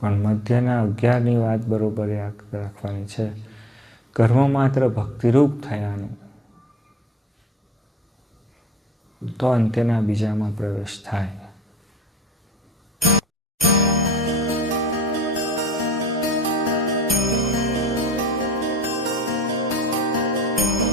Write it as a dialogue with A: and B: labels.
A: પણ મધ્યના અગિયારની વાત બરાબર યાદ રાખવાની છે. કર્મ માત્ર ભક્તિરૂપ થયાનું. તો અંતેના બીજામાં પ્રવેશ થાય. thank you